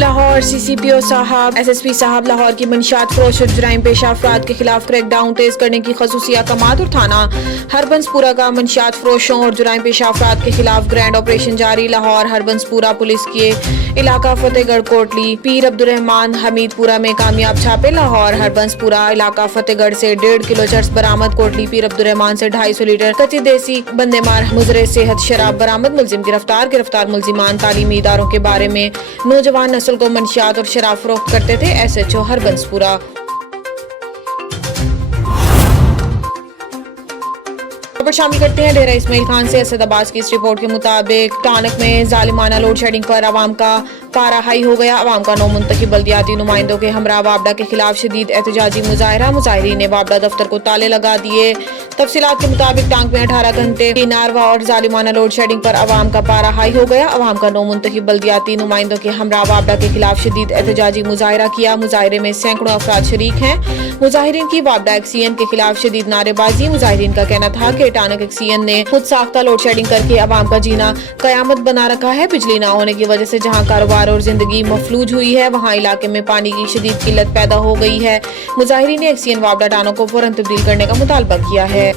Lahore CCPO साहब SSP साहब लाहौर की मंशियात फरोश और जराइम पेशा अफराद के खिलाफ क्रैक डाउन तेज करने की खसूसी अहकामात और थाना हरबंसपुरा का मंशियात फरोशों और जराइम पेशा अफराद के खिलाफ ग्रैंड ऑपरेशन जारी। लाहौर हरबंसपुरा पुलिस के इलाका फतेहगढ़ कोटली पीर अब्दुर्रहमान हमीदपुरा में कामयाब छापे। लाहौर हरबंसपुरा इलाका फतेहगढ़ से 1.5 किलो चर्स बरामद। कोटली पीर अब्दुर्रहमान से 250 लीटर कच्ची देसी बंदेमार मुजरे सेहत शराब बरामद। मुलजिम गिरफ्तार मुलजिमान तालीमी इदारों के बारे में नौजवान नस्ल को मंशियात और शराब फरोख्त करते थे। SHO हरबंसपुरा। खबर शामिल करते हैं डेरा इस्माइल खान से। असद अब्बास की इस रिपोर्ट के मुताबिक टानक में जालिमाना लोड शेडिंग पर आवाम का पारा हाई हो गया। आवाम का 9 मुंतखब बल्दियाती नुमाइंदों के हमरा वापडा के खिलाफ शदीद एहतजाजी मुजाहरा। मुजाहिरीन ने वापडा दफ्तर को ताले लगा दिए। तफसीलात के मुताबिक टांग में 18 घंटे की नारवा और जालिमाना लोड शेडिंग पर आवाम का पारा हाई हो गया। आवाम का 9 मुंतखब बल्दियाती नुमाइंदों के हमरा वापडा के खिलाफ शदीद एहतजाजी मुजाहरा किया। मुजाहरे में सैकड़ों अफराद शरीक हैं। मुजाहिरीन की वापडा एक्सीएन के खिलाफ शदीद नारेबाजी। मुजाहिरीन का कहना था कि टानक एक्सीएन ने खुद साख्ता लोड शेडिंग करके आवाम का जीना कयामत बना रखा है। बिजली न होने की वजह से जहाँ कारोबार और जिंदगी मफलूज हुई है, वहाँ इलाके में पानी की शदीद किल्लत पैदा हो गई है। मुजाहिरीन ने एक्सीएन वापडा टानों को फौरन तब्दील करने का मुतालबा किया है।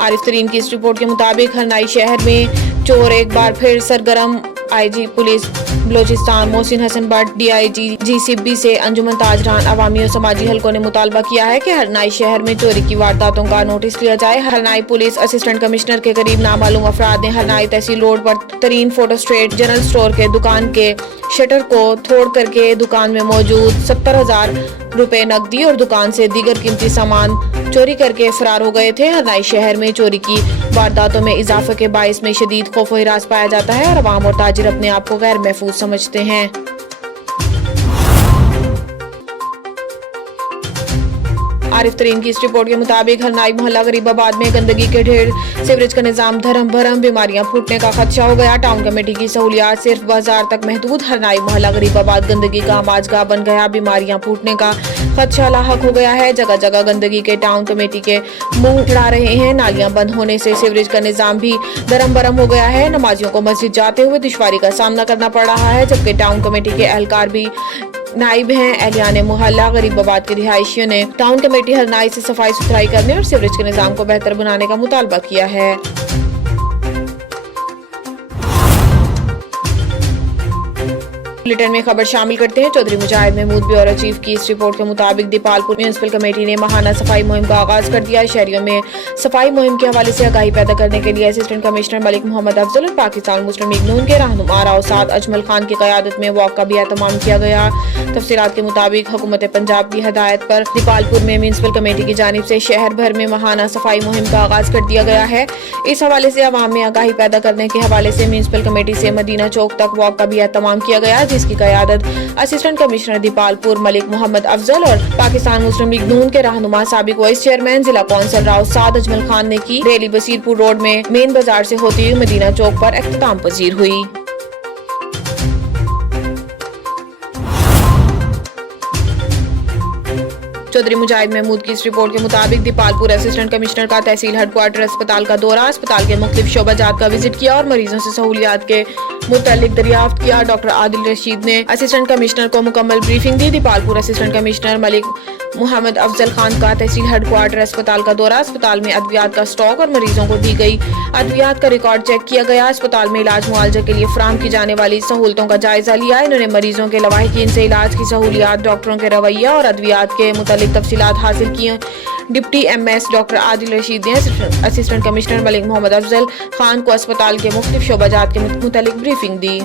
आरिफ तरीन की इस रिपोर्ट के मुताबिक हरनाई शहर में चोर एक बार फिर सरगर्म। IG police Balochistan Mohsin Hasan Bhatt DIG GCB से अंजुमन ताजरान अवामी और समाजी हलकों ने मुतालबा किया है कि हरनाई शहर में चोरी की वारदातों का नोटिस लिया जाए। हरनाई पुलिस असिस्टेंट कमिश्नर के करीब नामालूम अफराद ने हरनाई तहसील रोड पर तरीन फोटो स्ट्रेट जनरल स्टोर के दुकान के शटर को तोड़ करके दुकान में मौजूद 70,000 रुपए नकदी और दुकान से दीगर कीमती सामान चोरी करके फरार हो गए थे। हरनाई शहर में चोरी की वारदातों में इजाफे के बाइस में शदीद खौफ और हिरास पाया जाता है और अवाम और ताजिर अपने आप को गैर महफूज समझते हैं। आरिफ तरीन की इस रिपोर्ट के मुताबिक हरनाई मोहल्ला गरीबाबाद में गंदगी के ढेर, सीवरेज का निजाम धर्म भरम, बीमारियां फूटने का खदशा हो गया। टाउन कमेटी की सहूलियात सिर्फ बाजार तक महदूद। हरनाई मोहल्ला गरीबाबाद गंदगी का माजगा बन गया। बीमारियां फूटने का खदशा लाहक हो गया है। जगह जगह गंदगी के टाउन कमेटी के मुंह उड़ा रहे हैं। नालियां बंद होने से सीवरेज का निजाम भी धर्म भरम हो गया है। नमाजियों को मस्जिद जाते हुए दुश्वारी का सामना करना पड़ रहा है, जबकि टाउन कमेटी के एहलकार भी नाइब हैं। एहलियाने मोहल्ला गरीबाबाद के रिहायशियों ने टाउन कमेटी हरनाई से सफाई सुथराई करने और सीवरेज के निजाम को बेहतर बनाने का मुतालबा किया है। बुलेटिन में खबर शामिल करते हैं। चौधरी मुजाहिद महमूद ब्यूरो चीफ की इस रिपोर्ट के मुताबिक दीपालपुर म्यूनिसिपल कमेटी ने माहाना सफाई मुहिम का आगाज कर दिया। शहरियों में सफाई मुहिम के हवाले से आगाही पैदा करने के लिए असिस्टेंट कमिश्नर मलिक मोहम्मद अफजल और पाकिस्तान मुस्लिम लीग नून के रहनुमा राव-साद अजमल खान की क़यादत में वॉक का भी एहतमाम किया गया। तफसीलात के मुताबिक हुकूमत पंजाब की हदायत पर दीपालपुर में म्यूनिसिपल कमेटी की जानिब से शहर भर में माहाना सफाई मुहिम का आगाज कर दिया गया है। इस हवाले से अवाम में आगाही पैदा करने के हवाले से म्यूनिसिपल कमेटी से मदीना चौक तक वॉक का भी एहतमाम किया गया, जिसकी क़यादत असिस्टेंट कमिश्नर दीपालपुर मलिक मोहम्मद अफजल और पाकिस्तान मुस्लिम लीग नून के रहनुमा साबिक वाइस चेयरमैन जिला कौंसल राव-साद अजमल खान ने की। रैली बसीरपुर रोड में मेन बाजार से होती हुई मदीना चौक पर इख्तिताम पजीर हुई। चौधरी मुजाहिद महमूद की इस रिपोर्ट के मुताबिक दीपालपुर असिस्टेंट कमिश्नर का तहसील हेडक्वार्टर अस्पताल का दौरा, अस्पताल के मुख्तलिफ शोबाजात का विजिट किया और मरीजों से सहूलियात के मुतालिक दरियाफ्त किया। डॉक्टर आदिल रशीद ने असिस्टेंट कमिश्नर को मुकम्मल ब्रीफिंग दी। दीपालपुर असिस्टेंट कमिश्नर मलिक मोहम्मद अफजल खान का तहसील हेडक्वार्टर अस्पताल का दौरा, अस्पताल में अद्वियात का स्टॉक और मरीजों को दी गई अद्वियात का रिकॉर्ड चेक किया गया। अस्पताल में इलाज मुआवजा के लिए फराहम की जाने वाली सहूलतों का जायजा लिया। इन्होंने मरीजों के लवाहिकीन से इलाज की सहूलियात, डॉक्टरों के रवैया और अद्वियात के मुतालिक तफसीलात हासिल की। Deputy MS doctor Adil Rashid ने असिस्टेंट कमिश्नर मलिक मोहम्मद अफजल खान को अस्पताल के मुख्तलिफ शोबाजात के मुतालिक ब्रीफिंग दी।